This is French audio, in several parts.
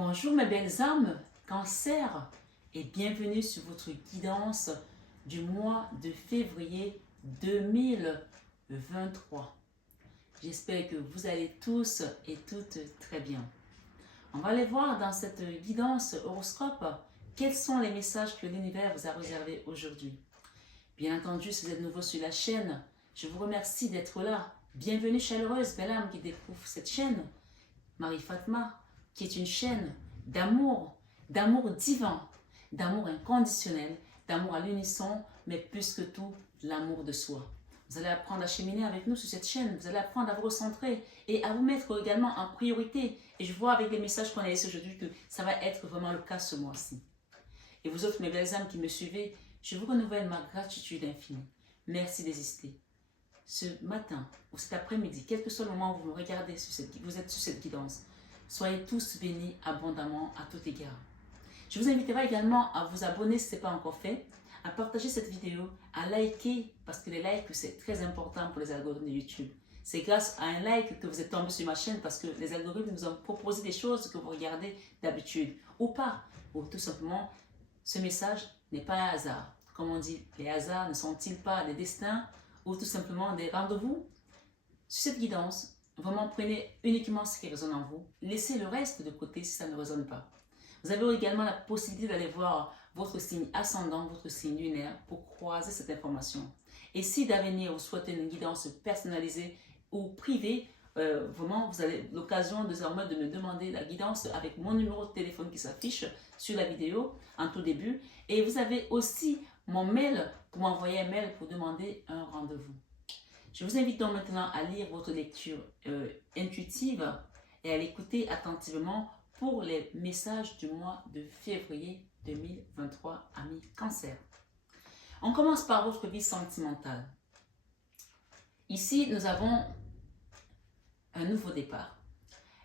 Bonjour mes belles âmes, Cancer, et bienvenue sur votre guidance du mois de février 2023. J'espère que vous allez tous et toutes très bien. On va aller voir dans cette guidance horoscope quels sont les messages que l'univers vous a réservés aujourd'hui. Bien entendu, si vous êtes nouveau sur la chaîne, je vous remercie d'être là. Bienvenue chaleureuse, belle âme qui découvre cette chaîne. Marie Fatma, qui est une chaîne d'amour divin, d'amour inconditionnel, d'amour à l'unisson, mais plus que tout, l'amour de soi. Vous allez apprendre à cheminer avec nous sur cette chaîne, vous allez apprendre à vous recentrer et à vous mettre également en priorité. Et je vois avec les messages qu'on a laissés aujourd'hui que ça va être vraiment le cas ce mois-ci. Et vous autres, mes belles âmes qui me suivez, je vous renouvelle ma gratitude infinie. Merci d'exister. Ce matin ou cet après-midi, quel que soit le moment où vous me regardez, vous êtes sur cette guidance, soyez tous bénis abondamment à tout égard. Je vous inviterai également à vous abonner si ce n'est pas encore fait, à partager cette vidéo, à liker, parce que les likes, c'est très important pour les algorithmes de YouTube. C'est grâce à un like que vous êtes tombé sur ma chaîne parce que les algorithmes nous ont proposé des choses que vous regardez d'habitude ou pas. Ou tout simplement, ce message n'est pas un hasard. Comme on dit, les hasards ne sont-ils pas des destins ou tout simplement des rendez-vous? Sur cette guidance, vraiment prenez uniquement ce qui résonne en vous. Laissez le reste de côté si ça ne résonne pas. Vous avez également la possibilité d'aller voir votre signe ascendant, votre signe lunaire pour croiser cette information. Et si d'avenir vous souhaitez une guidance personnalisée ou privée, vraiment vous avez l'occasion désormais de me demander la guidance avec mon numéro de téléphone qui s'affiche sur la vidéo en tout début. Et vous avez aussi mon mail pour m'envoyer un mail pour demander un rendez-vous. Je vous invite donc maintenant à lire votre lecture intuitive et à l'écouter attentivement pour les messages du mois de février 2023, amis Cancer. On commence par votre vie sentimentale. Ici, nous avons un nouveau départ.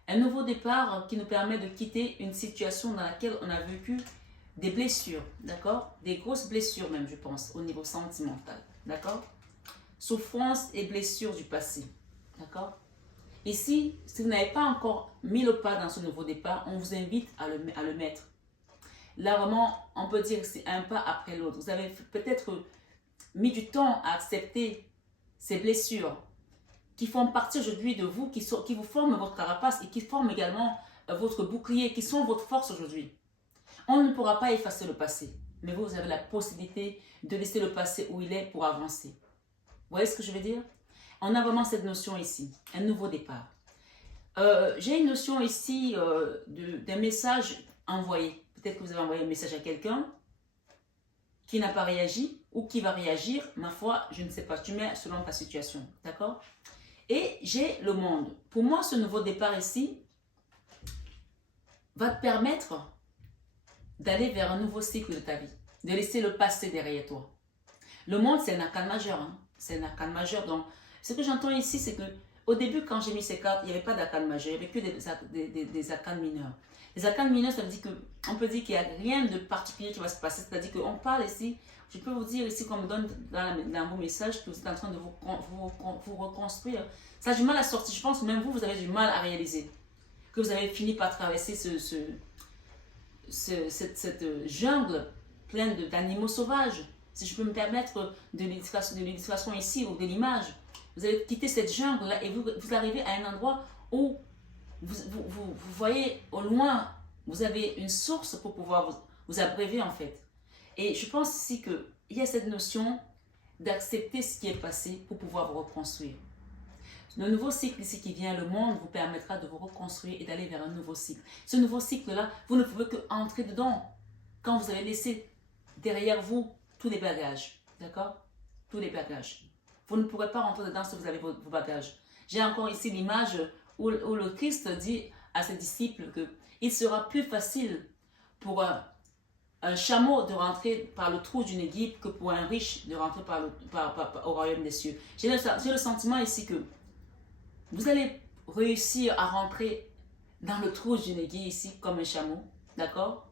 Un nouveau départ qui nous permet de quitter une situation dans laquelle on a vécu des blessures, d'accord? Des grosses blessures même, je pense, au niveau sentimental, d'accord? Souffrances et blessures du passé, d'accord? Ici, si vous n'avez pas encore mis le pas dans ce nouveau départ, on vous invite à le mettre. Là, vraiment, on peut dire que c'est un pas après l'autre. Vous avez peut-être mis du temps à accepter ces blessures qui font partie aujourd'hui de vous, qui vous forment votre carapace et qui forment également votre bouclier, qui sont votre force aujourd'hui. On ne pourra pas effacer le passé, mais vous avez la possibilité de laisser le passé où il est pour avancer. Vous voyez ce que je veux dire? On a vraiment cette notion ici, un nouveau départ. J'ai une notion ici d'un message envoyé. Peut-être que vous avez envoyé un message à quelqu'un qui n'a pas réagi ou qui va réagir. Ma foi, je ne sais pas. Tu mets selon ta situation. D'accord? Et j'ai le monde. Pour moi, ce nouveau départ ici va te permettre d'aller vers un nouveau cycle de ta vie. De laisser le passé derrière toi. Le monde, c'est un arcane majeur. Hein? C'est un arcane majeur. Donc, ce que j'entends ici, c'est que au début, quand j'ai mis ces cartes, il n'y avait pas d'arcane majeur, il n'y avait que des arcanes mineurs. Les arcanes mineurs, ça veut dire qu'on peut dire qu'il n'y a rien de particulier qui va se passer. C'est-à-dire qu'on parle ici, je peux vous dire ici, qu'on me donne dans vos messages que vous êtes en train de vous reconstruire. Ça a du mal à sortir. Je pense que même vous, vous avez du mal à réaliser. Que vous avez fini par traverser cette jungle pleine d'animaux sauvages. Si je peux me permettre de l'illustration ici ou de l'image. Vous avez quitté cette jungle-là et vous arrivez à un endroit où vous voyez au loin, vous avez une source pour pouvoir vous abreuver en fait. Et je pense ici qu'il y a cette notion d'accepter ce qui est passé pour pouvoir vous reconstruire. Le nouveau cycle ici qui vient, le monde, vous permettra de vous reconstruire et d'aller vers un nouveau cycle. Ce nouveau cycle-là, vous ne pouvez qu'entrer dedans quand vous avez laissé derrière vous tous les bagages. D'accord? Tous les bagages. Vous ne pourrez pas rentrer dedans si vous avez vos bagages. J'ai encore ici l'image où le Christ dit à ses disciples qu'il sera plus facile pour un chameau de rentrer par le trou d'une guêpe que pour un riche de rentrer au royaume des cieux. J'ai le sentiment ici que vous allez réussir à rentrer dans le trou d'une guêpe ici comme un chameau, d'accord?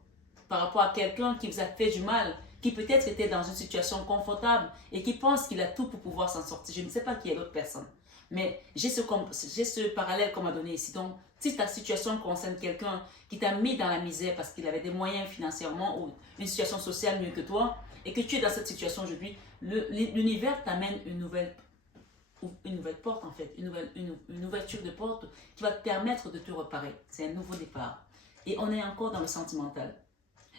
Par rapport à quelqu'un qui vous a fait du mal, qui peut-être était dans une situation confortable et qui pense qu'il a tout pour pouvoir s'en sortir. Je ne sais pas qui est l'autre personne. Mais j'ai ce parallèle qu'on m'a donné ici. Donc, Si ta situation concerne quelqu'un qui t'a mis dans la misère parce qu'il avait des moyens financièrement ou une situation sociale mieux que toi et que tu es dans cette situation aujourd'hui, l'univers t'amène une nouvelle porte en fait, une ouverture de porte qui va te permettre de te réparer. C'est un nouveau départ. Et on est encore dans le sentimental.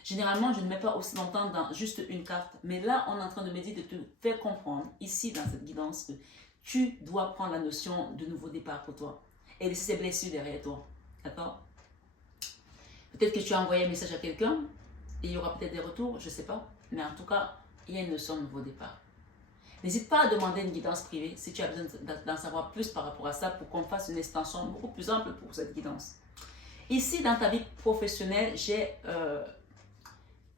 Généralement, je ne mets pas aussi longtemps dans juste une carte, mais là, on est en train de m'aider de te faire comprendre, ici dans cette guidance, que tu dois prendre la notion de nouveau départ pour toi et laisser ces blessures derrière toi. D'accord? Peut-être que tu as envoyé un message à quelqu'un et il y aura peut-être des retours, je ne sais pas, mais en tout cas, il y a une notion de nouveau départ. N'hésite pas à demander une guidance privée si tu as besoin d'en savoir plus par rapport à ça pour qu'on fasse une extension beaucoup plus ample pour cette guidance. Ici, dans ta vie professionnelle, j'ai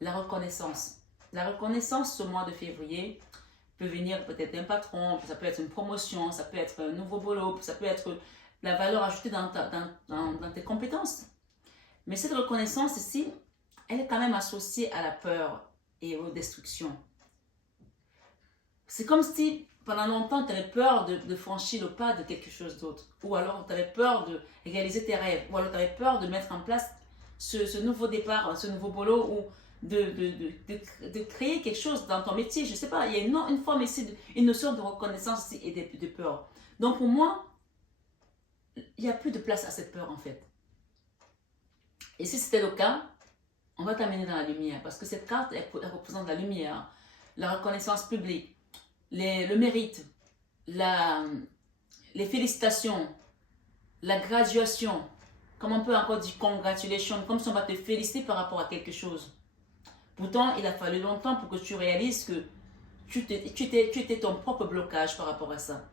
la reconnaissance. La reconnaissance ce mois de février peut venir peut-être d'un patron, ça peut être une promotion, ça peut être un nouveau boulot, ça peut être la valeur ajoutée dans tes compétences. Mais cette reconnaissance ici, elle est quand même associée à la peur et aux destructions. C'est comme si pendant longtemps tu avais peur de franchir le pas de quelque chose d'autre. Ou alors tu avais peur de réaliser tes rêves. Ou alors tu avais peur de mettre en place ce nouveau départ, ce nouveau boulot ou de créer quelque chose dans ton métier. Je ne sais pas, il y a une forme ici, une notion de reconnaissance ici et de peur. Donc pour moi, il n'y a plus de place à cette peur en fait. Et si c'était le cas, on va t'amener dans la lumière. Parce que cette carte, elle représente la lumière, la reconnaissance publique, le mérite, les félicitations, la graduation, comme on peut encore dire congratulations, comme si on va te féliciter par rapport à quelque chose. Pourtant, il a fallu longtemps pour que tu réalises que tu étais ton propre blocage par rapport à ça.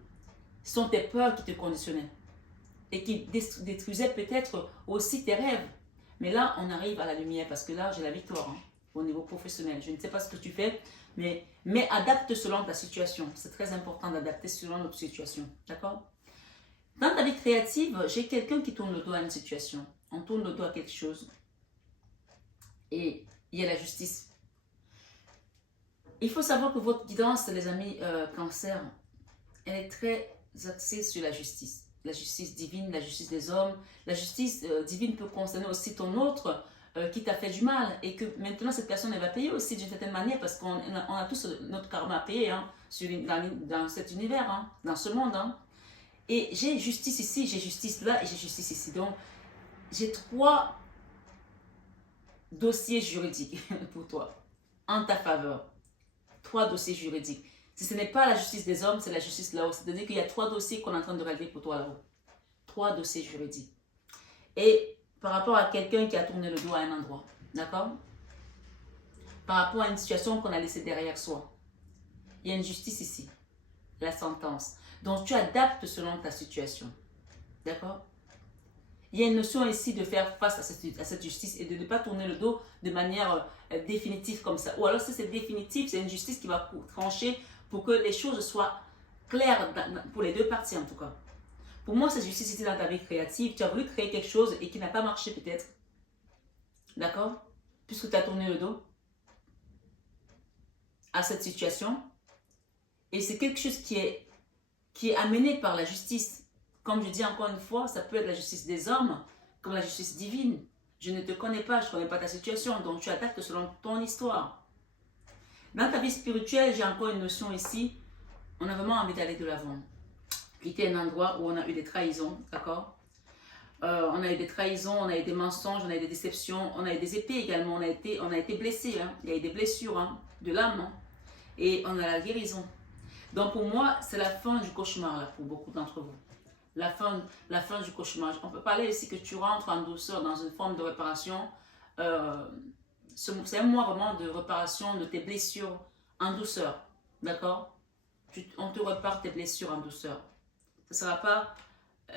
Ce sont tes peurs qui te conditionnaient et qui détruisaient peut-être aussi tes rêves. Mais là, on arrive à la lumière parce que là, j'ai la victoire au niveau professionnel. Je ne sais pas ce que tu fais, mais adapte selon ta situation. C'est très important d'adapter selon notre situation. D'accord? Dans ta vie créative, j'ai quelqu'un qui tourne le dos à une situation. On tourne le dos à quelque chose. Et il y a la justice. Il faut savoir que votre guidance, les amis cancer, elle est très axée sur la justice. La justice divine, la justice des hommes. La justice divine peut concerner aussi ton autre qui t'a fait du mal et que maintenant cette personne elle va payer aussi d'une certaine manière parce qu'on a tous notre karma à payer dans cet univers, dans ce monde. Et j'ai justice ici, j'ai justice là et j'ai justice ici. Donc, j'ai 3 dossiers juridiques pour toi, en ta faveur. 3 dossiers juridiques. Si ce n'est pas la justice des hommes, c'est la justice là-haut. C'est-à-dire qu'il y a 3 dossiers qu'on est en train de régler pour toi là-haut. 3 dossiers juridiques. Et par rapport à quelqu'un qui a tourné le dos à un endroit, d'accord? Par rapport à une situation qu'on a laissée derrière soi. Il y a une justice ici, la sentence. Donc tu adaptes selon ta situation, d'accord? Il y a une notion ici de faire face à cette justice et de ne pas tourner le dos de manière définitive comme ça. Ou alors si c'est définitif, c'est une justice qui va trancher pour que les choses soient claires pour les deux parties en tout cas. Pour moi, cette justice ici dans ta vie créative, tu as voulu créer quelque chose et qui n'a pas marché peut-être. D'accord? Puisque tu as tourné le dos à cette situation. Et c'est quelque chose qui est amené par la justice. Comme je dis encore une fois, ça peut être la justice des hommes, comme la justice divine. Je ne te connais pas, je ne connais pas ta situation, donc tu attaques selon ton histoire. Dans ta vie spirituelle, j'ai encore une notion ici, on a vraiment envie d'aller de l'avant. Quitter un endroit où on a eu des trahisons, d'accord? On a eu des trahisons, on a eu des mensonges, on a eu des déceptions, on a eu des épées également, on a été blessés, il y a eu des blessures de l'âme, et on a la guérison. Donc pour moi, c'est la fin du cauchemar là, pour beaucoup d'entre vous. La fin du cauchemar. On peut parler ici que tu rentres en douceur dans une forme de réparation. C'est un mois vraiment de réparation de tes blessures en douceur. D'accord? On te répare tes blessures en douceur. Ce ne sera pas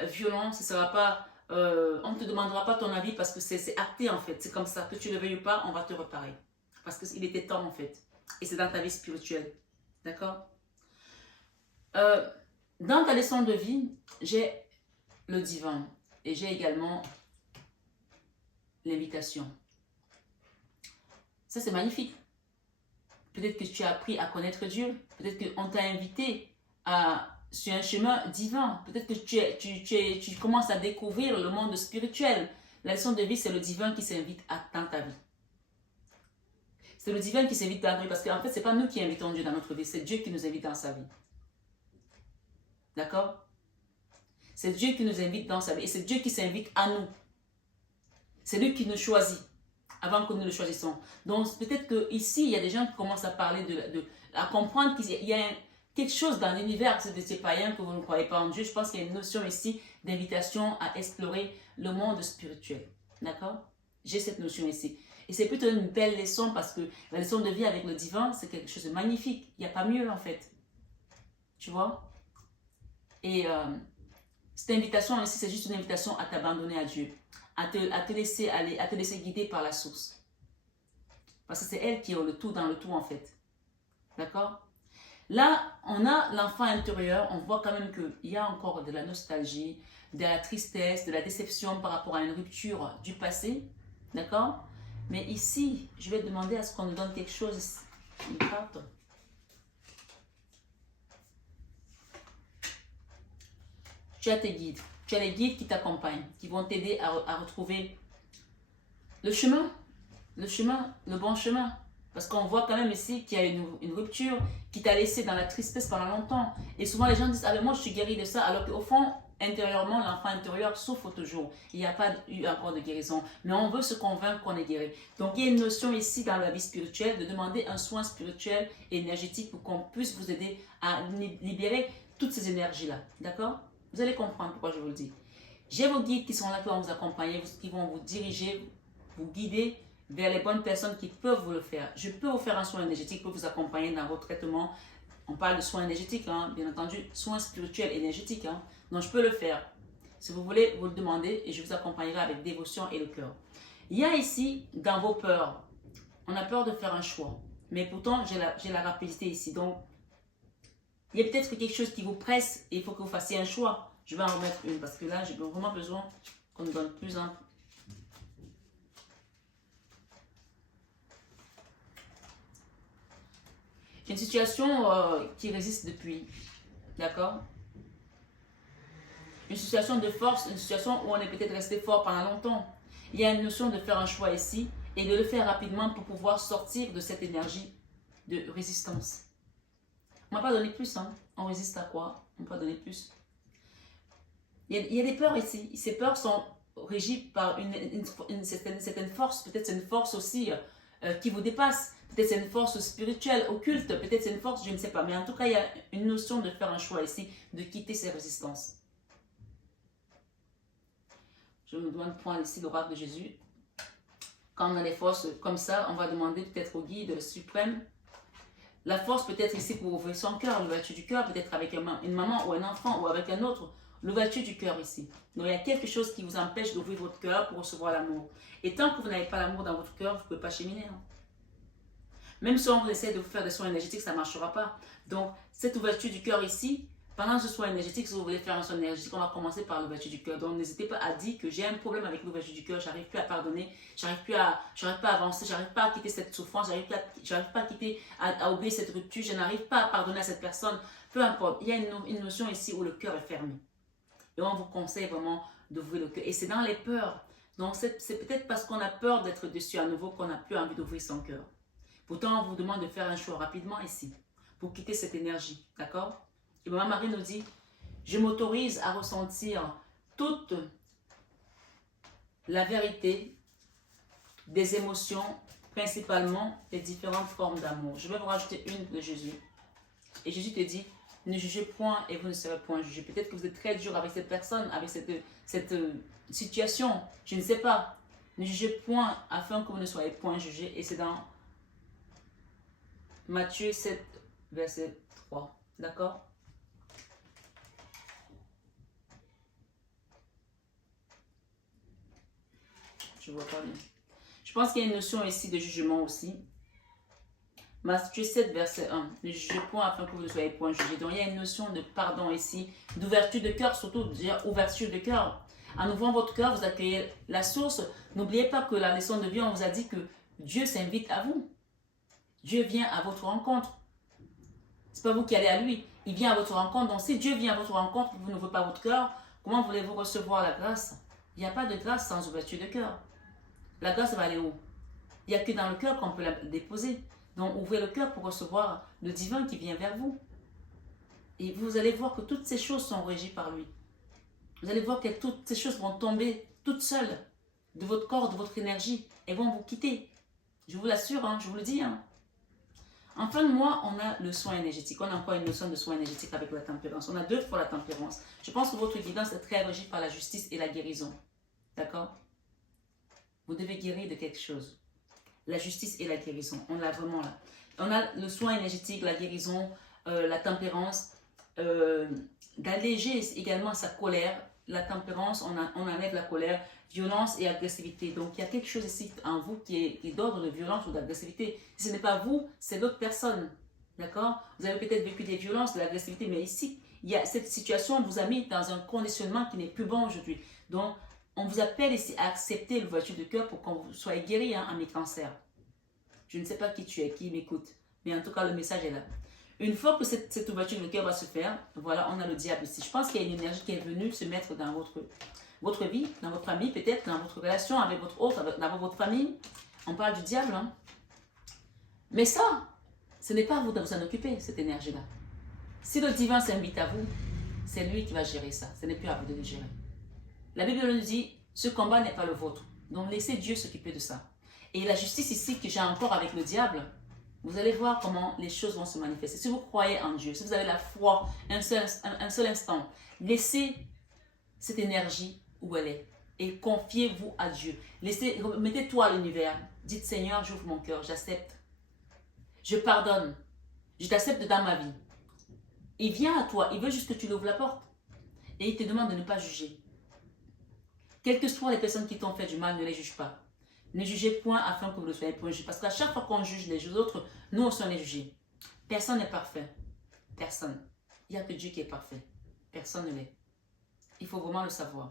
violent, ce sera pas, on ne te demandera pas ton avis parce que c'est acté en fait. C'est comme ça, que tu le veuilles ou pas, on va te réparer. Parce qu'il était temps en fait. Et c'est dans ta vie spirituelle. D'accord? Dans ta leçon de vie, j'ai le divin et j'ai également l'invitation. Ça, c'est magnifique. Peut-être que tu as appris à connaître Dieu. Peut-être qu'on t'a invité à sur un chemin divin. Peut-être que tu commences à découvrir le monde spirituel. La leçon de vie, c'est le divin qui s'invite dans ta vie. C'est le divin qui s'invite dans ta vie parce qu'en fait, ce n'est pas nous qui invitons Dieu dans notre vie, c'est Dieu qui nous invite dans sa vie. D'accord? C'est Dieu qui nous invite dans sa vie et c'est Dieu qui s'invite à nous. C'est lui qui nous choisit avant que nous le choisissons. Donc peut-être qu'ici, il y a des gens qui commencent à parler, à comprendre qu'il y a quelque chose dans l'univers de ces païens que vous ne croyez pas en Dieu. Je pense qu'il y a une notion ici d'invitation à explorer le monde spirituel. D'accord? J'ai cette notion ici. Et c'est plutôt une belle leçon parce que la leçon de vie avec le divin, c'est quelque chose de magnifique. Il n'y a pas mieux en fait. Tu vois? Et cette invitation ici, c'est juste une invitation à t'abandonner à Dieu. À te laisser aller, à te laisser guider par la source. Parce que c'est elle qui est le tout dans le tout en fait. D'accord? Là, on a l'enfant intérieur, on voit quand même qu'il y a encore de la nostalgie, de la tristesse, de la déception par rapport à une rupture du passé. D'accord? Mais ici, je vais demander à ce qu'on nous donne quelque chose, une carte. Tu as tes guides. Tu as les guides qui t'accompagnent, qui vont t'aider à retrouver le chemin, le bon chemin. Parce qu'on voit quand même ici qu'il y a une rupture qui t'a laissé dans la tristesse pendant longtemps. Et souvent les gens disent, ah mais moi je suis guéri de ça, alors qu'au fond, intérieurement, l'enfant intérieur souffre toujours. Il n'y a pas eu encore de guérison. Mais on veut se convaincre qu'on est guéri. Donc il y a une notion ici dans la vie spirituelle de demander un soin spirituel et énergétique pour qu'on puisse vous aider à libérer toutes ces énergies-là. D'accord? Vous allez comprendre pourquoi je vous le dis. J'ai vos guides qui sont là, qui vont vous accompagner, qui vont vous diriger, vous guider vers les bonnes personnes qui peuvent vous le faire. Je peux vous faire un soin énergétique pour vous accompagner dans vos traitements. On parle de soins énergétiques, hein, bien entendu, soins spirituels énergétiques. Hein. Donc je peux le faire. Si vous voulez, vous le demandez et je vous accompagnerai avec dévotion et le cœur. Il y a ici, dans vos peurs, on a peur de faire un choix. Mais pourtant, j'ai la rapidité ici. Donc, il y a peut-être quelque chose qui vous presse et il faut que vous fassiez un choix. Je vais en remettre une parce que là, j'ai vraiment besoin qu'on nous donne plus un. J'ai une situation qui résiste depuis. D'accord? Une situation de force, une situation où on est peut-être resté fort pendant longtemps. Il y a une notion de faire un choix ici et de le faire rapidement pour pouvoir sortir de cette énergie de résistance. On ne va pas donner plus. Hein. On résiste à quoi? On ne va pas donner plus. Il y a des peurs ici. Ces peurs sont régies par une certaine force. Peut-être c'est une force aussi qui vous dépasse. Peut-être c'est une force spirituelle, occulte. Peut-être c'est une force, je ne sais pas. Mais en tout cas, il y a une notion de faire un choix ici, de quitter ces résistances. Je me demande point ici l'oracle de Jésus. Quand on a des forces comme ça, on va demander peut-être au guide suprême. La force peut-être ici pour ouvrir son cœur, l'ouverture du cœur, peut-être avec une maman ou un enfant ou avec un autre. L'ouverture du cœur ici. Donc il y a quelque chose qui vous empêche d'ouvrir votre cœur pour recevoir l'amour. Et tant que vous n'avez pas l'amour dans votre cœur, vous ne pouvez pas cheminer. Hein. Même si on essaie de vous faire des soins énergétiques, ça ne marchera pas. Donc cette ouverture du cœur ici, pendant ce soin énergétique, si vous voulez faire un soin énergétique, on va commencer par l'ouverture du cœur. Donc n'hésitez pas à dire que j'ai un problème avec l'ouverture du cœur, j'arrive plus à pardonner, j'arrive pas à avancer, j'arrive pas à quitter cette souffrance, j'arrive pas à oublier cette rupture, je n'arrive pas à pardonner à cette personne. Peu importe, il y a une notion ici où le cœur est fermé. Et on vous conseille vraiment d'ouvrir le cœur. Et c'est dans les peurs. Donc c'est peut-être parce qu'on a peur d'être dessus à nouveau qu'on n'a plus envie d'ouvrir son cœur. Pourtant, on vous demande de faire un choix rapidement ici pour quitter cette énergie. D'accord? Et Maman Marie nous dit, je m'autorise à ressentir toute la vérité des émotions, principalement les différentes formes d'amour. Je vais vous rajouter une de Jésus. Et Jésus te dit, ne jugez point et vous ne serez point jugés. Peut-être que vous êtes très dur avec cette personne, avec cette situation. Je ne sais pas. Ne jugez point afin que vous ne soyez point jugés. Et c'est dans Matthieu 7, verset 3. D'accord? Je vois pas bien. Je pense qu'il y a une notion ici de jugement aussi. Matthieu 7, verset 1. Ne jugez point afin que vous ne soyez point jugés. Donc il y a une notion de pardon ici, d'ouverture de cœur, surtout dire ouverture de cœur. En ouvrant votre cœur, vous accueillez la source. N'oubliez pas que la leçon de vie, on vous a dit que Dieu s'invite à vous. Dieu vient à votre rencontre. C'est pas vous qui allez à lui. Il vient à votre rencontre. Donc si Dieu vient à votre rencontre, vous n'ouvrez pas votre cœur, comment voulez-vous recevoir la grâce? Il n'y a pas de grâce sans ouverture de cœur. La grâce va aller où? Il n'y a que dans le cœur qu'on peut la déposer. Donc ouvrez le cœur pour recevoir le divin qui vient vers vous. Et vous allez voir que toutes ces choses sont régies par lui. Vous allez voir que toutes ces choses vont tomber toutes seules de votre corps, de votre énergie, et vont vous quitter. Je vous l'assure, hein, je vous le dis. Hein. En fin de mois, on a le soin énergétique. On a encore une notion de soin énergétique avec la tempérance. On a 2 fois la tempérance. Je pense que votre guidance est très régie par la justice et la guérison. D'accord? Vous devez guérir de quelque chose. La justice et la guérison. On l'a vraiment là. On a le soin énergétique, la guérison, la tempérance, d'alléger également sa colère. La tempérance, on enlève la colère, violence et agressivité. Donc il y a quelque chose ici en vous qui est d'ordre de violence ou d'agressivité. Si ce n'est pas vous, c'est l'autre personne. D'accord? Vous avez peut-être vécu des violences, de l'agressivité, mais ici, cette situation vous a mis dans un conditionnement qui n'est plus bon aujourd'hui. Donc, on vous appelle ici à accepter l'ouverture de cœur pour qu'on soit guéri à mes cancers. Je ne sais pas qui tu es, qui m'écoute, mais en tout cas, le message est là. Une fois que cette ouverture de cœur va se faire, voilà, on a le diable ici. Je pense qu'il y a une énergie qui est venue se mettre dans votre vie, dans votre famille, peut-être dans votre relation avec votre autre, dans votre famille. On parle du diable. Hein? Mais ça, ce n'est pas à vous de vous en occuper, cette énergie-là. Si le divin s'invite à vous, c'est lui qui va gérer ça. Ce n'est plus à vous de le gérer. La Bible nous dit, ce combat n'est pas le vôtre. Donc laissez Dieu s'occuper de ça. Et la justice ici que j'ai encore avec le diable, vous allez voir comment les choses vont se manifester. Si vous croyez en Dieu, si vous avez la foi, un seul instant, laissez cette énergie où elle est et confiez-vous à Dieu. Mettez-toi à l'univers. Dites Seigneur, j'ouvre mon cœur, j'accepte. Je pardonne. Je t'accepte dans ma vie. Il vient à toi, il veut juste que tu lui ouvres la porte. Et il te demande de ne pas juger. Quelles que soient les personnes qui t'ont fait du mal, ne les juge pas. Ne jugez point afin que vous ne soyez point jugés. Parce qu'à chaque fois qu'on juge les autres, nous aussi on est jugés. Personne n'est parfait. Personne. Il n'y a que Dieu qui est parfait. Personne ne l'est. Il faut vraiment le savoir.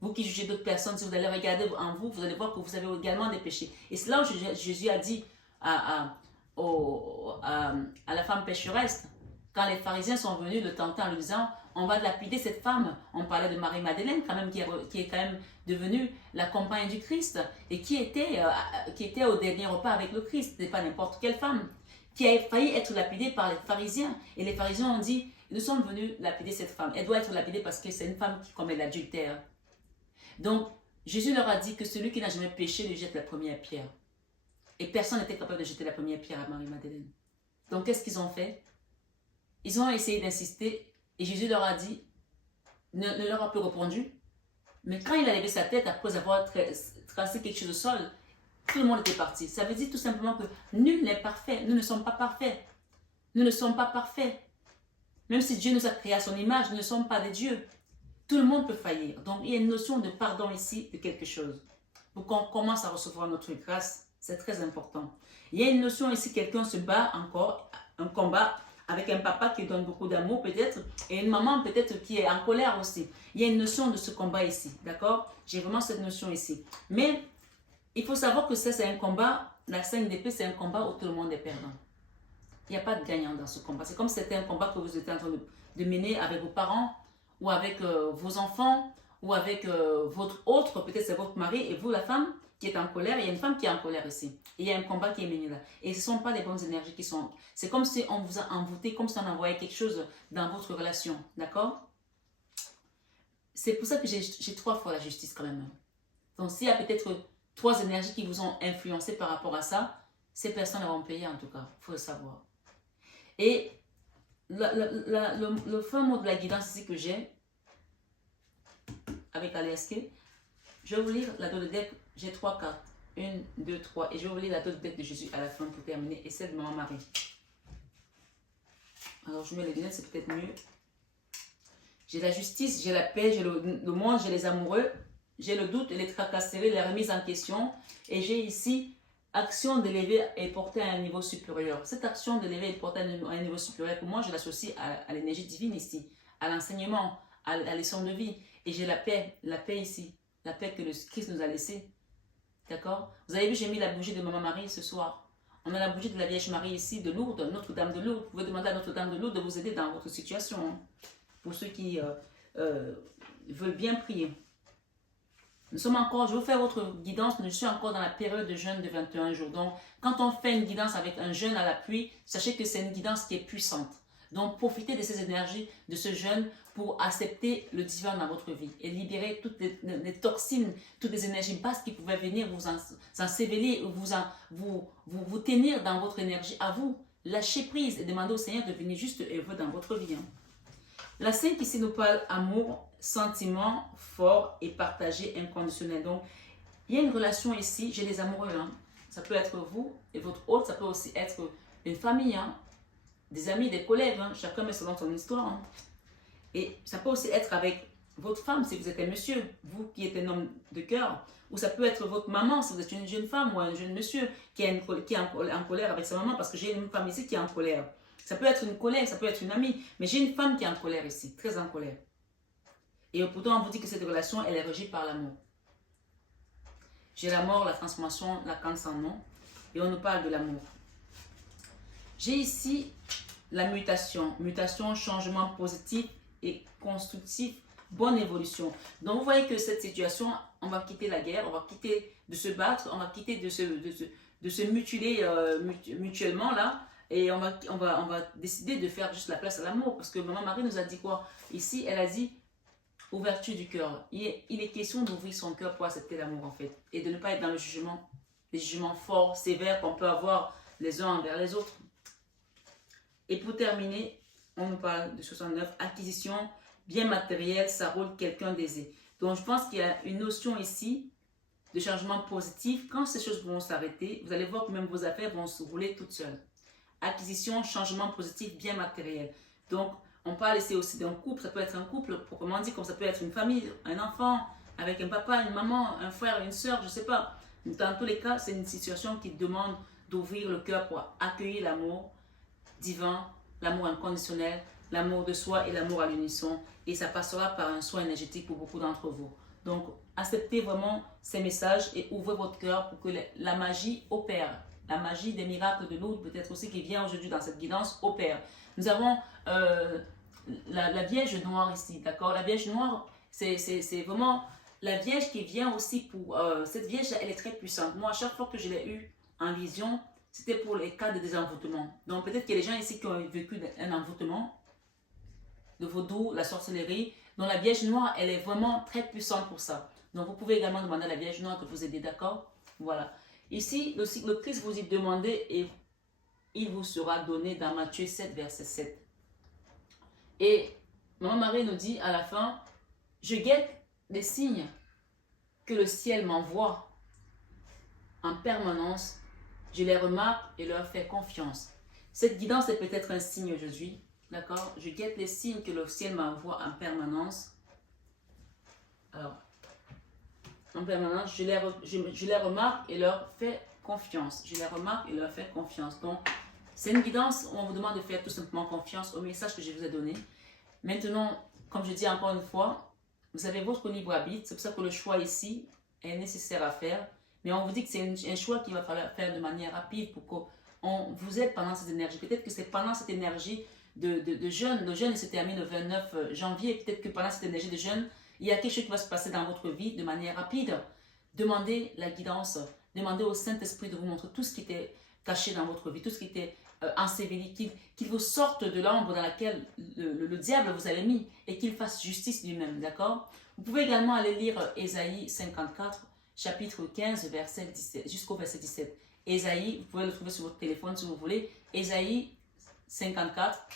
Vous qui jugez d'autres personnes, si vous allez regarder en vous, vous allez voir que vous avez également des péchés. Et c'est là où Jésus a dit à la femme pécheresse, quand les pharisiens sont venus le tenter en lui disant, on va lapider cette femme. On parlait de Marie-Madeleine quand même, qui est quand même devenue la compagne du Christ et qui était au dernier repas avec le Christ. Ce n'est pas n'importe quelle femme qui a failli être lapidée par les pharisiens. Et les pharisiens ont dit, nous sommes venus lapider cette femme. Elle doit être lapidée parce que c'est une femme qui commet l'adultère. Donc, Jésus leur a dit que celui qui n'a jamais péché lui jette la première pierre. Et personne n'était capable de jeter la première pierre à Marie-Madeleine. Donc, qu'est-ce qu'ils ont fait? Ils ont essayé d'insister et Jésus leur a dit, ne leur a plus répondu. Mais quand il a levé sa tête après avoir tracé quelque chose au sol, tout le monde était parti. Ça veut dire tout simplement que nul n'est parfait. Nous ne sommes pas parfaits. Nous ne sommes pas parfaits. Même si Dieu nous a créés à son image, nous ne sommes pas des dieux. Tout le monde peut faillir. Donc, il y a une notion de pardon ici de quelque chose. Pour qu'on commence à recevoir notre grâce, c'est très important. Il y a une notion ici, quelqu'un se bat encore, un combat avec un papa qui donne beaucoup d'amour peut-être, et une maman peut-être qui est en colère aussi. Il y a une notion de ce combat ici, d'accord? J'ai vraiment cette notion ici. Mais il faut savoir que ça, c'est un combat, la 5 d'épée, c'est un combat où tout le monde est perdant. Il n'y a pas de gagnant dans ce combat. C'est comme si c'était un combat que vous étiez en train de mener avec vos parents, ou avec vos enfants, ou avec votre autre, peut-être c'est votre mari, et vous, la femme, qui est en colère, il y a une femme qui est en colère ici. Et il y a un combat qui est mené là. Et ce ne sont pas les bonnes énergies qui sont... C'est comme si on vous a envoûté, comme si on envoyait quelque chose dans votre relation. D'accord? C'est pour ça que j'ai 3 fois la justice quand même. Donc s'il y a peut-être 3 énergies qui vous ont influencé par rapport à ça, ces personnes vont payer en tout cas. Il faut le savoir. Et le fin mot de la guidance ici que j'ai, avec Aliaske, je vais vous lire la dos de deck. J'ai 3 cartes. 1, 2, 3. Et je vais vous lire la dos de deck de Jésus à la fin pour terminer. Et celle de Maman Marie. Alors je mets les lunettes, c'est peut-être mieux. J'ai la justice, j'ai la paix, j'ai le monde, j'ai les amoureux, j'ai le doute, les tracasseries, les remises en question. Et j'ai ici action d'élever et porter à un niveau supérieur. Cette action d'élever et porter à un niveau supérieur, pour moi, je l'associe à l'énergie divine ici, à l'enseignement, à la leçon de vie. Et j'ai la paix ici, la paix que le Christ nous a laissée. D'accord? Vous avez vu, j'ai mis la bougie de Maman Marie ce soir. On a la bougie de la Vierge Marie ici, de Lourdes, Notre-Dame de Lourdes. Vous pouvez demander à Notre-Dame de Lourdes de vous aider dans votre situation. Hein, pour ceux qui veulent bien prier. Nous sommes encore, je vais vous faire votre guidance, mais je suis encore dans la période de jeûne de 21 jours. Donc, quand on fait une guidance avec un jeûne à l'appui, sachez que c'est une guidance qui est puissante. Donc, profitez de ces énergies, de ce jeûne, pour accepter le divin dans votre vie et libérer toutes les toxines, toutes les énergies basses qui pouvaient venir vous ensevelir, vous tenir dans votre énergie à vous. Lâchez prise et demandez au Seigneur de venir juste œuvrer dans votre vie. Hein. La 5 ici nous parle amour, sentiment fort et partagé inconditionnel. Donc, il y a une relation ici, j'ai des amoureux. Hein. Ça peut être vous et votre autre, ça peut aussi être une famille, hein, des amis, des collègues. Hein. Chacun met selon son histoire. Hein. Et ça peut aussi être avec votre femme si vous êtes un monsieur, vous qui êtes un homme de cœur. Ou ça peut être votre maman si vous êtes une jeune femme ou un jeune monsieur qui est en colère avec sa maman, parce que j'ai une femme ici qui est en colère. Ça peut être une collègue, ça peut être une amie, mais j'ai une femme qui est en colère ici, très en colère. Et pourtant, on vous dit que cette relation, elle est régie par l'amour. J'ai la mort, la transformation, la canne sans nom, et on nous parle de l'amour. J'ai ici la mutation, changement positif et constructif, bonne évolution. Donc, vous voyez que cette situation, on va quitter la guerre, on va quitter de se battre, on va quitter de se mutiler mutuellement là. Et on va décider de faire juste la place à l'amour. Parce que Maman Marie nous a dit quoi? Ici, elle a dit ouverture du cœur. Il est question d'ouvrir son cœur pour accepter l'amour en fait. Et de ne pas être dans le jugement, les jugements forts, sévères qu'on peut avoir les uns envers les autres. Et pour terminer, on nous parle de 69, acquisition, bien matériel, ça roule quelqu'un d'aisé. Donc je pense qu'il y a une notion ici de changement positif. Quand ces choses vont s'arrêter, vous allez voir que même vos affaires vont se rouler toutes seules. Acquisition, changement positif, bien matériel. Donc, on parle ici aussi d'un couple. Ça peut être un couple, proprement dit, comme ça peut être une famille, un enfant, avec un papa, une maman, un frère, une soeur, je ne sais pas. Dans tous les cas, c'est une situation qui demande d'ouvrir le cœur pour accueillir l'amour divin, l'amour inconditionnel, l'amour de soi et l'amour à l'unisson. Et ça passera par un soin énergétique pour beaucoup d'entre vous. Donc, acceptez vraiment ces messages et ouvrez votre cœur pour que la magie opère. La magie des miracles de Lourdes, peut-être aussi qui vient aujourd'hui dans cette guidance, opère. Nous avons la Vierge Noire ici, d'accord? La Vierge Noire, c'est vraiment la Vierge qui vient aussi pour... cette Vierge, elle est très puissante. Moi, à chaque fois que je l'ai eue en vision, c'était pour les cas de désenvoûtement. Donc, peut-être qu'il y a des gens ici qui ont vécu un envoûtement, de vaudou, la sorcellerie. Donc, la Vierge Noire, elle est vraiment très puissante pour ça. Donc, vous pouvez également demander à la Vierge Noire de vous aider, d'accord? Voilà. Ici, le Christ vous y demandez et il vous sera donné dans Matthieu 7, verset 7. Et Maman Marie nous dit à la fin, je guette les signes que le ciel m'envoie en permanence. Je les remarque et leur fais confiance. Cette guidance est peut-être un signe aujourd'hui, d'accord? Je guette les signes que le ciel m'envoie en permanence. Alors, en permanence, je les remarque et leur fais confiance. Je les remarque et leur fais confiance. Donc, c'est une guidance où on vous demande de faire tout simplement confiance au message que je vous ai donné. Maintenant, comme je dis encore une fois, vous avez votre libre arbitre. C'est pour ça que le choix ici est nécessaire à faire. Mais on vous dit que c'est un choix qu'il va falloir faire de manière rapide pour qu'on vous aide pendant cette énergie. Peut-être que c'est pendant cette énergie de jeûne. Le jeûne se termine le 29 janvier. Peut-être que pendant cette énergie de jeûne, il y a quelque chose qui va se passer dans votre vie de manière rapide. Demandez la guidance. Demandez au Saint-Esprit de vous montrer tout ce qui était caché dans votre vie, tout ce qui était enseveli, qu'il vous sorte de l'ombre dans laquelle le diable vous avait mis et qu'il fasse justice lui-même, d'accord? Vous pouvez également aller lire Ésaïe 54, chapitre 15, verset 17, jusqu'au verset 17. Ésaïe, vous pouvez le trouver sur votre téléphone si vous voulez. Ésaïe 54,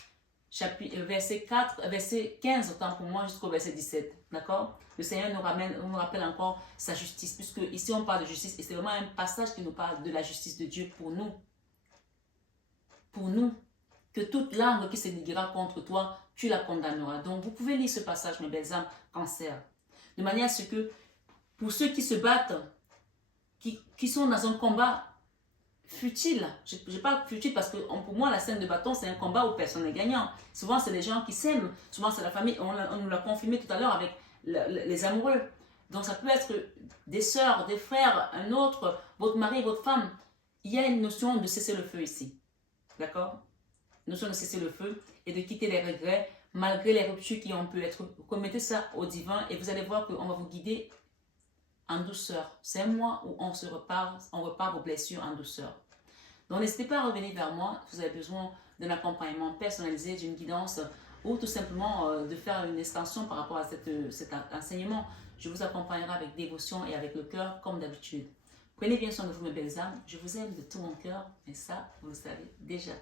verset 15, autant pour moi, jusqu'au verset 17. D'accord? Le Seigneur nous rappelle encore sa justice, puisque ici on parle de justice et c'est vraiment un passage qui nous parle de la justice de Dieu pour nous. Pour nous. Que toute langue qui se liguera contre toi, tu la condamneras. Donc vous pouvez lire ce passage, mes belles âmes, cancer. De manière à ce que, pour ceux qui se battent, qui sont dans un combat futile, je parle futile parce que pour moi la scène de bâton c'est un combat où personne n'est gagnant. Souvent c'est les gens qui s'aiment, souvent c'est la famille, on nous l'a confirmé tout à l'heure avec les amoureux. Donc ça peut être des sœurs, des frères, un autre, votre mari, votre femme. il y a une notion de cesser le feu ici. D'accord? Notion de cesser le feu et de quitter les regrets malgré les ruptures qui ont pu être. Vous commettez ça au divin et vous allez voir qu'on va vous guider en douceur. C'est un mois où on repart vos blessures en douceur. Donc n'hésitez pas à revenir vers moi si vous avez besoin d'un accompagnement personnalisé, d'une guidance ou tout simplement de faire une extension par rapport à cet enseignement. Je vous accompagnerai avec dévotion et avec le cœur comme d'habitude. Prenez bien soin de vous mes belles âmes. Je vous aime de tout mon cœur et ça, vous le savez déjà.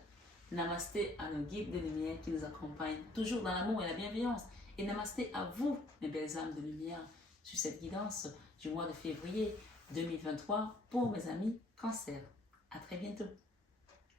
Namasté à nos guides de lumière qui nous accompagnent toujours dans l'amour et la bienveillance. Et namasté à vous mes belles âmes de lumière sur cette guidance du mois de février 2023 pour mes amis cancer. À très bientôt.